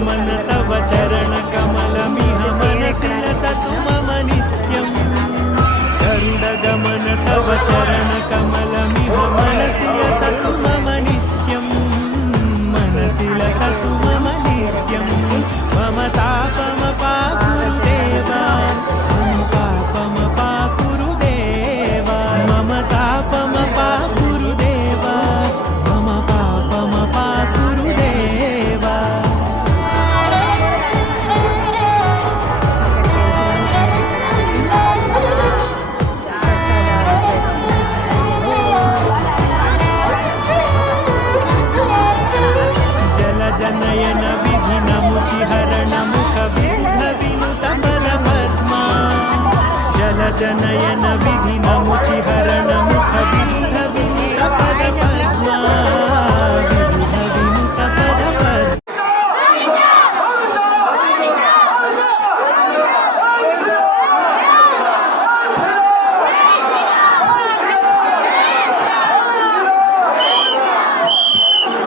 गमन तव चरण कमलमिह मनसि लसतु मम नित्यम् गरुड गमन तव चरण कमलमिह मनसि लसतु मम नित्यम् मनसि लसतु मम नित्यम् मम तापमपाकुरु देवा मम पापमपाकुरु देवा मम तापमपाकुरु देवा मम पापमपाकुरु देवा जनयन विधिनमुचिहरण मुख विबुध विनुत पद पद्मा जल जनयन विधिन